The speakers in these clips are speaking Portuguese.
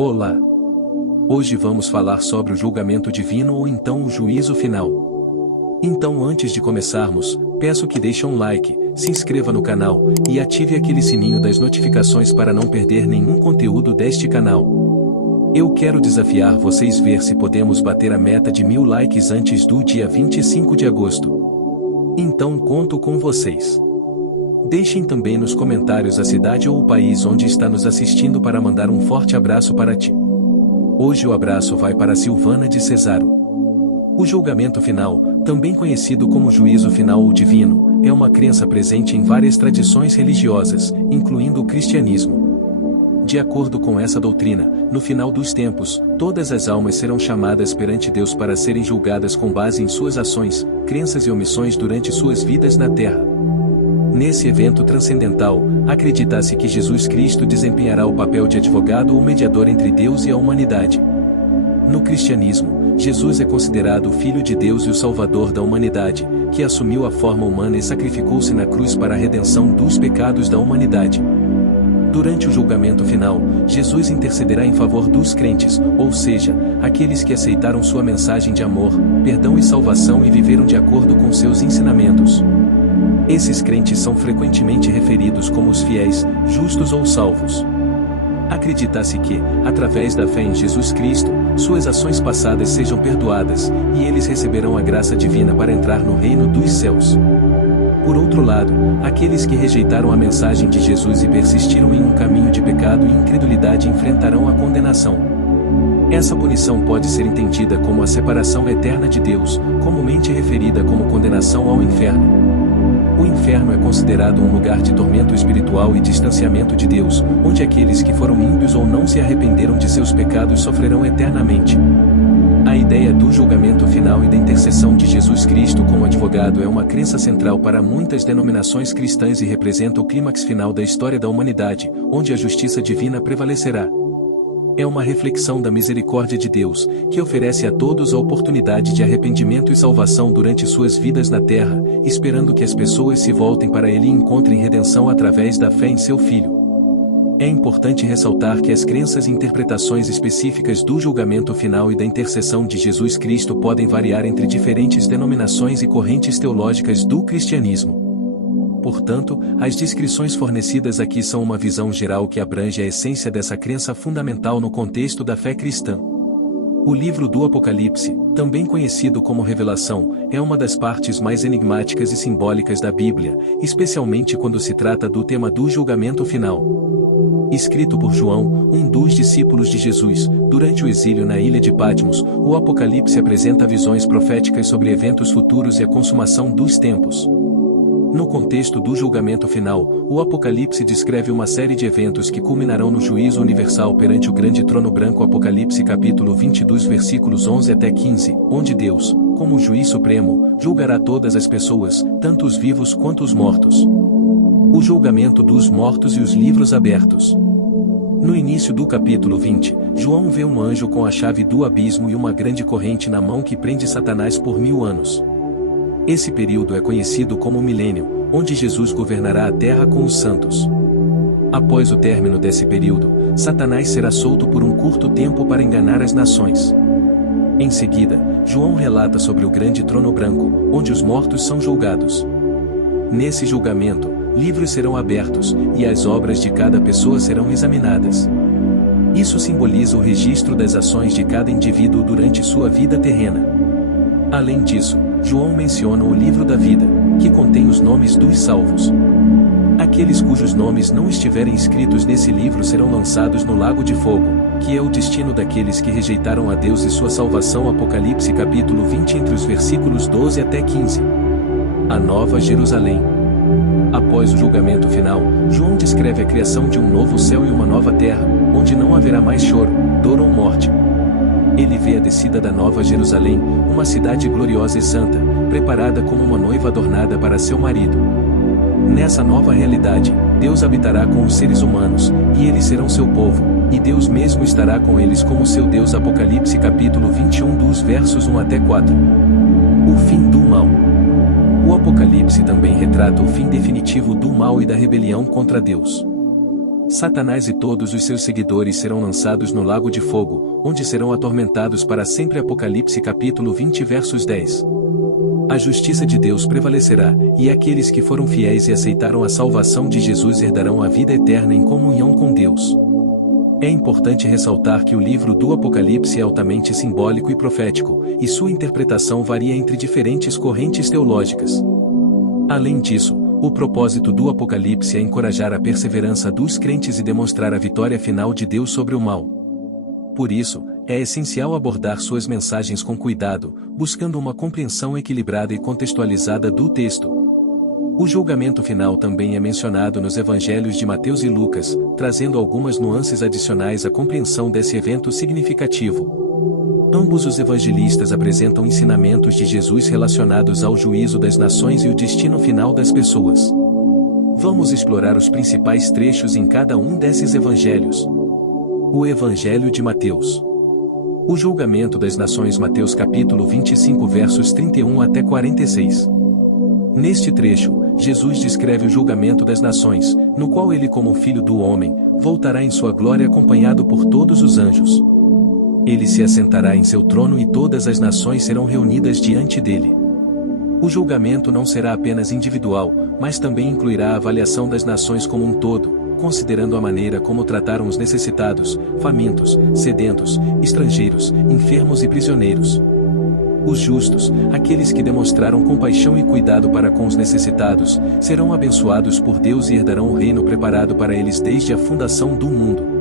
Olá! Hoje vamos falar sobre o julgamento divino ou então o juízo final. Então, antes de começarmos, peço que deixe um like, se inscreva no canal e ative aquele sininho das notificações para não perder nenhum conteúdo deste canal. Eu quero desafiar vocês ver se podemos bater a meta de 1000 likes antes do dia 25 de agosto. Então conto com vocês. Deixem também nos comentários a cidade ou o país onde está nos assistindo para mandar um forte abraço para ti. Hoje o abraço vai para Silvana de Cesaro. O julgamento final, também conhecido como juízo final ou divino, é uma crença presente em várias tradições religiosas, incluindo o cristianismo. De acordo com essa doutrina, no final dos tempos, todas as almas serão chamadas perante Deus para serem julgadas com base em suas ações, crenças e omissões durante suas vidas na Terra. Nesse evento transcendental, acredita-se que Jesus Cristo desempenhará o papel de advogado ou mediador entre Deus e a humanidade. No cristianismo, Jesus é considerado o Filho de Deus e o Salvador da humanidade, que assumiu a forma humana e sacrificou-se na cruz para a redenção dos pecados da humanidade. Durante o julgamento final, Jesus intercederá em favor dos crentes, ou seja, aqueles que aceitaram sua mensagem de amor, perdão e salvação e viveram de acordo com seus ensinamentos. Esses crentes são frequentemente referidos como os fiéis, justos ou salvos. Acredita-se que, através da fé em Jesus Cristo, suas ações passadas sejam perdoadas, e eles receberão a graça divina para entrar no reino dos céus. Por outro lado, aqueles que rejeitaram a mensagem de Jesus e persistiram em um caminho de pecado e incredulidade enfrentarão a condenação. Essa punição pode ser entendida como a separação eterna de Deus, comumente referida como condenação ao inferno. O inferno é considerado um lugar de tormento espiritual e distanciamento de Deus, onde aqueles que foram ímpios ou não se arrependeram de seus pecados sofrerão eternamente. A ideia do julgamento final e da intercessão de Jesus Cristo como advogado é uma crença central para muitas denominações cristãs e representa o clímax final da história da humanidade, onde a justiça divina prevalecerá. É uma reflexão da misericórdia de Deus, que oferece a todos a oportunidade de arrependimento e salvação durante suas vidas na terra, esperando que as pessoas se voltem para Ele e encontrem redenção através da fé em seu Filho. É importante ressaltar que as crenças e interpretações específicas do julgamento final e da intercessão de Jesus Cristo podem variar entre diferentes denominações e correntes teológicas do cristianismo. Portanto, as descrições fornecidas aqui são uma visão geral que abrange a essência dessa crença fundamental no contexto da fé cristã. O livro do Apocalipse, também conhecido como Revelação, é uma das partes mais enigmáticas e simbólicas da Bíblia, especialmente quando se trata do tema do julgamento final. Escrito por João, um dos discípulos de Jesus, durante o exílio na ilha de Patmos, o Apocalipse apresenta visões proféticas sobre eventos futuros e a consumação dos tempos. No contexto do julgamento final, o Apocalipse descreve uma série de eventos que culminarão no juízo universal perante o grande trono branco. Apocalipse capítulo 22 versículos 11 até 15, onde Deus, como juiz supremo, julgará todas as pessoas, tanto os vivos quanto os mortos. O julgamento dos mortos e os livros abertos. No início do capítulo 20, João vê um anjo com a chave do abismo e uma grande corrente na mão que prende Satanás por 1000 anos. Esse período é conhecido como o milênio, onde Jesus governará a terra com os santos. Após o término desse período, Satanás será solto por um curto tempo para enganar as nações. Em seguida, João relata sobre o grande trono branco, onde os mortos são julgados. Nesse julgamento, livros serão abertos, e as obras de cada pessoa serão examinadas. Isso simboliza o registro das ações de cada indivíduo durante sua vida terrena. Além disso, João menciona o livro da vida, que contém os nomes dos salvos. Aqueles cujos nomes não estiverem escritos nesse livro serão lançados no lago de fogo, que é o destino daqueles que rejeitaram a Deus e sua salvação. Apocalipse capítulo 20 entre os versículos 12 até 15. A Nova Jerusalém. Após o julgamento final, João descreve a criação de um novo céu e uma nova terra, onde não haverá mais choro, dor ou morte. Ele vê a descida da Nova Jerusalém, uma cidade gloriosa e santa, preparada como uma noiva adornada para seu marido. Nessa nova realidade, Deus habitará com os seres humanos, e eles serão seu povo, e Deus mesmo estará com eles como seu Deus. Apocalipse capítulo 21 dos versos 1 até 4. O fim do mal. O Apocalipse também retrata o fim definitivo do mal e da rebelião contra Deus. Satanás e todos os seus seguidores serão lançados no lago de fogo, onde serão atormentados para sempre. Apocalipse capítulo 20 versos 10. A justiça de Deus prevalecerá, e aqueles que foram fiéis e aceitaram a salvação de Jesus herdarão a vida eterna em comunhão com Deus. É importante ressaltar que o livro do Apocalipse é altamente simbólico e profético, e sua interpretação varia entre diferentes correntes teológicas. Além disso, o propósito do Apocalipse é encorajar a perseverança dos crentes e demonstrar a vitória final de Deus sobre o mal. Por isso, é essencial abordar suas mensagens com cuidado, buscando uma compreensão equilibrada e contextualizada do texto. O julgamento final também é mencionado nos evangelhos de Mateus e Lucas, trazendo algumas nuances adicionais à compreensão desse evento significativo. Ambos os evangelistas apresentam ensinamentos de Jesus relacionados ao juízo das nações e o destino final das pessoas. Vamos explorar os principais trechos em cada um desses evangelhos. O Evangelho de Mateus. O julgamento das nações. Mateus capítulo 25 versos 31 até 46. Neste trecho, Jesus descreve o julgamento das nações, no qual ele, como Filho do Homem, voltará em sua glória acompanhado por todos os anjos. Ele se assentará em seu trono e todas as nações serão reunidas diante dele. O julgamento não será apenas individual, mas também incluirá a avaliação das nações como um todo, considerando a maneira como trataram os necessitados, famintos, sedentos, estrangeiros, enfermos e prisioneiros. Os justos, aqueles que demonstraram compaixão e cuidado para com os necessitados, serão abençoados por Deus e herdarão o reino preparado para eles desde a fundação do mundo.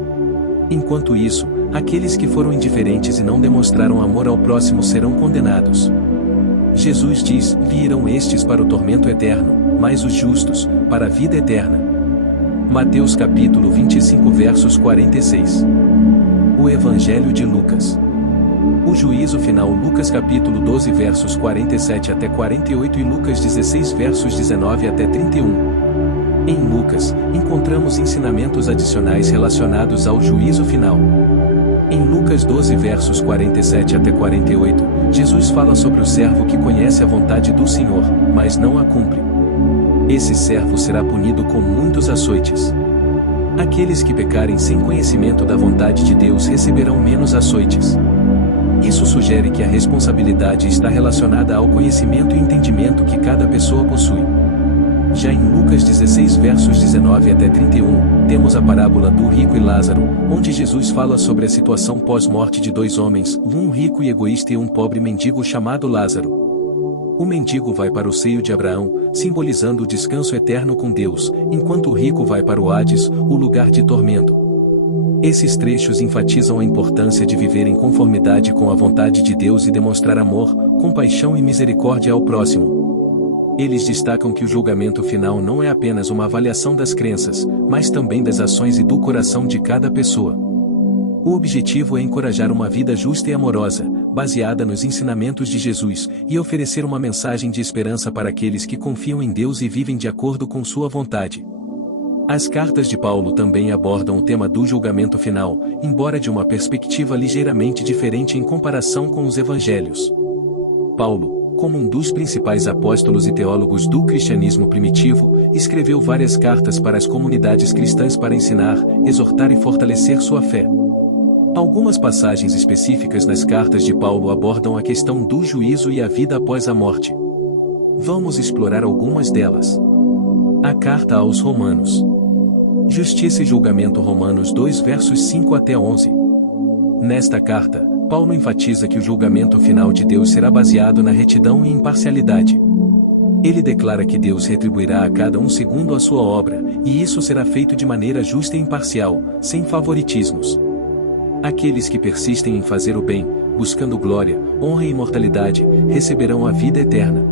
Enquanto isso, aqueles que foram indiferentes e não demonstraram amor ao próximo serão condenados. Jesus diz: virão estes para o tormento eterno, mas os justos, para a vida eterna. Mateus capítulo 25 versos 46. O Evangelho de Lucas. O juízo final. Lucas capítulo 12 versos 47 até 48 e Lucas 16 versos 19 até 31. Em Lucas, encontramos ensinamentos adicionais relacionados ao juízo final. Em Lucas 12 versos 47 até 48, Jesus fala sobre o servo que conhece a vontade do Senhor, mas não a cumpre. Esse servo será punido com muitos açoites. Aqueles que pecarem sem conhecimento da vontade de Deus receberão menos açoites. Isso sugere que a responsabilidade está relacionada ao conhecimento e entendimento que cada pessoa possui. Já em Lucas 16 versos 19 até 31, temos a parábola do rico e Lázaro, onde Jesus fala sobre a situação pós-morte de dois homens, um rico e egoísta e um pobre mendigo chamado Lázaro. O mendigo vai para o seio de Abraão, simbolizando o descanso eterno com Deus, enquanto o rico vai para o Hades, o lugar de tormento. Esses trechos enfatizam a importância de viver em conformidade com a vontade de Deus e demonstrar amor, compaixão e misericórdia ao próximo. Eles destacam que o julgamento final não é apenas uma avaliação das crenças, mas também das ações e do coração de cada pessoa. O objetivo é encorajar uma vida justa e amorosa, baseada nos ensinamentos de Jesus, e oferecer uma mensagem de esperança para aqueles que confiam em Deus e vivem de acordo com sua vontade. As cartas de Paulo também abordam o tema do julgamento final, embora de uma perspectiva ligeiramente diferente em comparação com os evangelhos. Paulo, como um dos principais apóstolos e teólogos do cristianismo primitivo, escreveu várias cartas para as comunidades cristãs para ensinar, exortar e fortalecer sua fé. Algumas passagens específicas nas cartas de Paulo abordam a questão do juízo e a vida após a morte. Vamos explorar algumas delas. A carta aos Romanos. Justiça e julgamento. Romanos 2 versos 5 até 11. Nesta carta, Paulo enfatiza que o julgamento final de Deus será baseado na retidão e imparcialidade. Ele declara que Deus retribuirá a cada um segundo a sua obra, e isso será feito de maneira justa e imparcial, sem favoritismos. Aqueles que persistem em fazer o bem, buscando glória, honra e imortalidade, receberão a vida eterna.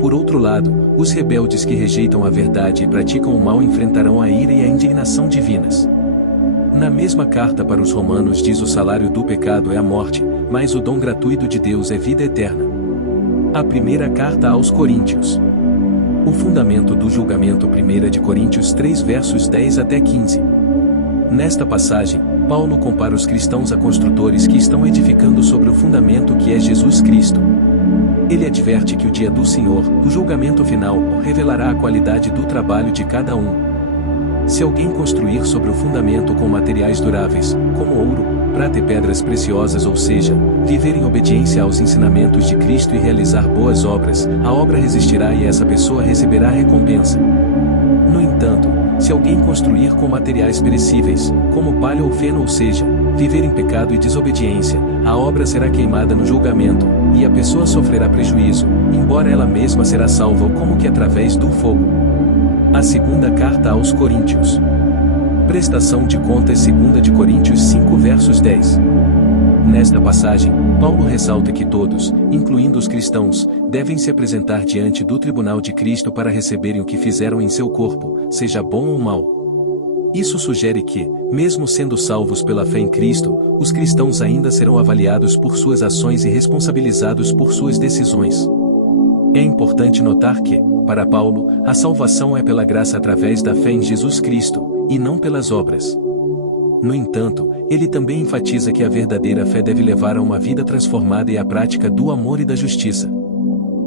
Por outro lado, os rebeldes que rejeitam a verdade e praticam o mal enfrentarão a ira e a indignação divinas. Na mesma carta para os Romanos diz: o salário do pecado é a morte, mas o dom gratuito de Deus é vida eterna. A primeira carta aos Coríntios. O fundamento do julgamento. 1 de Coríntios 3 versos 10 até 15. Nesta passagem, Paulo compara os cristãos a construtores que estão edificando sobre o fundamento que é Jesus Cristo. Ele adverte que o dia do Senhor, o julgamento final, revelará a qualidade do trabalho de cada um. Se alguém construir sobre o fundamento com materiais duráveis, como ouro, prata e pedras preciosas, ou seja, viver em obediência aos ensinamentos de Cristo e realizar boas obras, a obra resistirá e essa pessoa receberá a recompensa. No entanto, se alguém construir com materiais perecíveis, como palha ou feno, ou seja, viver em pecado e desobediência, a obra será queimada no julgamento, e a pessoa sofrerá prejuízo, embora ela mesma será salva como que através do fogo. A segunda carta aos Coríntios. Prestação de contas. 2 de Coríntios 5 versos 10. Nesta passagem, Paulo ressalta que todos, incluindo os cristãos, devem se apresentar diante do tribunal de Cristo para receberem o que fizeram em seu corpo, seja bom ou mau. Isso sugere que, mesmo sendo salvos pela fé em Cristo, os cristãos ainda serão avaliados por suas ações e responsabilizados por suas decisões. É importante notar que, para Paulo, a salvação é pela graça através da fé em Jesus Cristo, e não pelas obras. No entanto, ele também enfatiza que a verdadeira fé deve levar a uma vida transformada e à prática do amor e da justiça.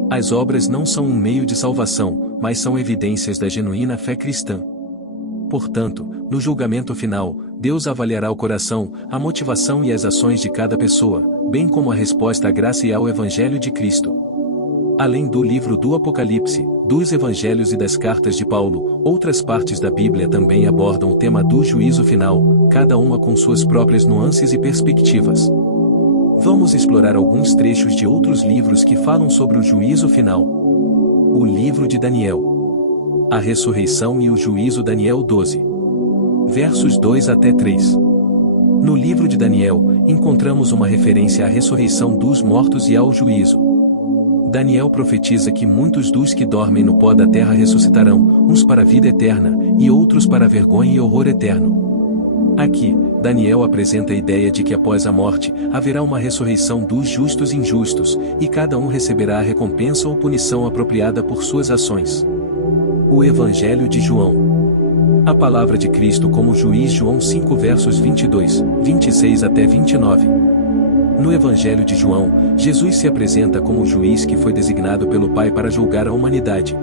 As obras não são um meio de salvação, mas são evidências da genuína fé cristã. Portanto, no julgamento final, Deus avaliará o coração, a motivação e as ações de cada pessoa, bem como a resposta à graça e ao Evangelho de Cristo. Além do livro do Apocalipse, dos Evangelhos e das cartas de Paulo, outras partes da Bíblia também abordam o tema do juízo final, cada uma com suas próprias nuances e perspectivas. Vamos explorar alguns trechos de outros livros que falam sobre o juízo final. O livro de Daniel. A ressurreição e o juízo. Daniel 12. Versos 2 até 3. No livro de Daniel, encontramos uma referência à ressurreição dos mortos e ao juízo. Daniel profetiza que muitos dos que dormem no pó da terra ressuscitarão, uns para a vida eterna, e outros para a vergonha e horror eterno. Aqui, Daniel apresenta a ideia de que após a morte, haverá uma ressurreição dos justos e injustos, e cada um receberá a recompensa ou punição apropriada por suas ações. O Evangelho de João. A palavra de Cristo como juiz. João 5 versos 22, 26 até 29. No Evangelho de João, Jesus se apresenta como o juiz que foi designado pelo Pai para julgar a humanidade.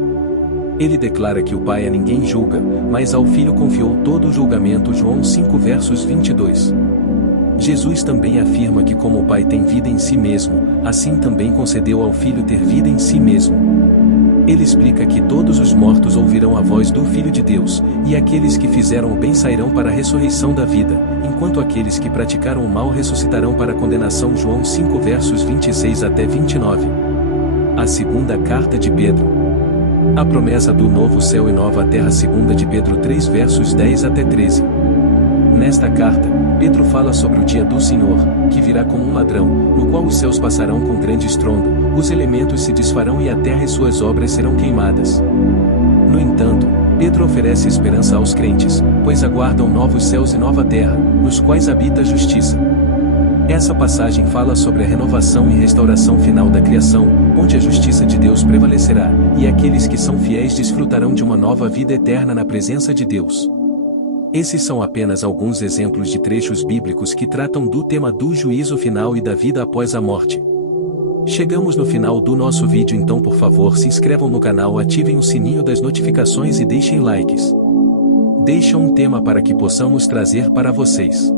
Ele declara que o Pai a ninguém julga, mas ao Filho confiou todo o julgamento. João 5 versos 22. Jesus também afirma que como o Pai tem vida em si mesmo, assim também concedeu ao Filho ter vida em si mesmo. Ele explica que todos os mortos ouvirão a voz do Filho de Deus, e aqueles que fizeram o bem sairão para a ressurreição da vida, enquanto aqueles que praticaram o mal ressuscitarão para a condenação. João 5 versos 26 até 29. A segunda carta de Pedro. A promessa do novo céu e nova terra. 2 de Pedro 3 versos 10 até 13. Nesta carta, Pedro fala sobre o dia do Senhor, que virá como um ladrão, no qual os céus passarão com grande estrondo, os elementos se desfarão e a terra e suas obras serão queimadas. No entanto, Pedro oferece esperança aos crentes, pois aguardam novos céus e nova terra, nos quais habita a justiça. Essa passagem fala sobre a renovação e restauração final da criação, onde a justiça de Deus prevalecerá, e aqueles que são fiéis desfrutarão de uma nova vida eterna na presença de Deus. Esses são apenas alguns exemplos de trechos bíblicos que tratam do tema do juízo final e da vida após a morte. Chegamos no final do nosso vídeo, então por favor se inscrevam no canal, ativem o sininho das notificações e deixem likes. Deixem um tema para que possamos trazer para vocês.